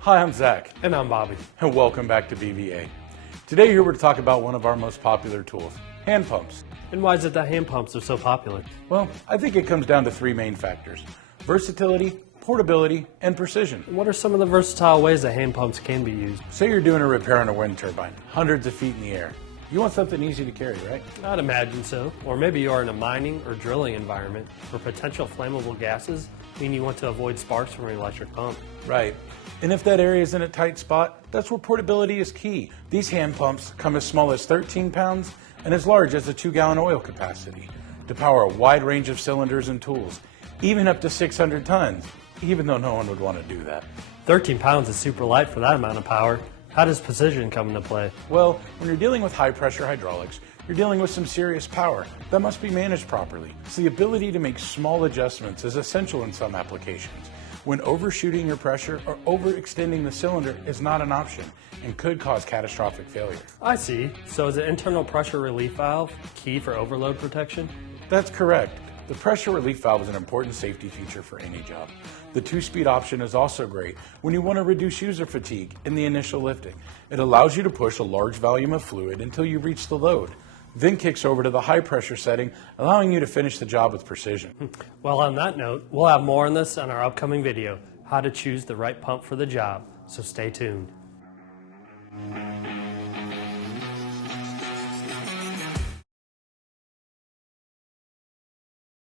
Hi, I'm Zach, And I'm Bobby. and welcome back to BVA. Today here we're to talk about one of our most popular tools, hand pumps. And why is it that hand pumps are so popular? Well, I think it comes down to three main factors: versatility, portability, and precision. And what are some of the versatile ways that hand pumps can be used? Say you're doing a repair on a wind turbine, hundreds of feet in the air. You want something easy to carry, right? I'd imagine so. Or maybe you are in a mining or drilling environment where potential flammable gases mean you want to avoid sparks from an electric pump. Right. And if that area is in a tight spot, that's where portability is key. These hand pumps come as small as 13 pounds and as large as a 2-gallon oil capacity to power a wide range of cylinders and tools, even up to 600 tons, even though no one would want to do that. 13 pounds is super light for that amount of power. How does precision come into play? Well, when you're dealing with high-pressure hydraulics, you're dealing with some serious power that must be managed properly. So the ability to make small adjustments is essential in some applications, when overshooting your pressure or overextending the cylinder is not an option and could cause catastrophic failure. I see. So is the internal pressure relief valve key for overload protection? That's correct. The pressure relief valve is an important safety feature for any job. The 2-speed option is also great when you want to reduce user fatigue in the initial lifting. It allows you to push a large volume of fluid until you reach the load, then kicks over to the high pressure setting, allowing you to finish the job with precision. Well, on that note, we'll have more on this on our upcoming video, how to choose the right pump for the job, so stay tuned.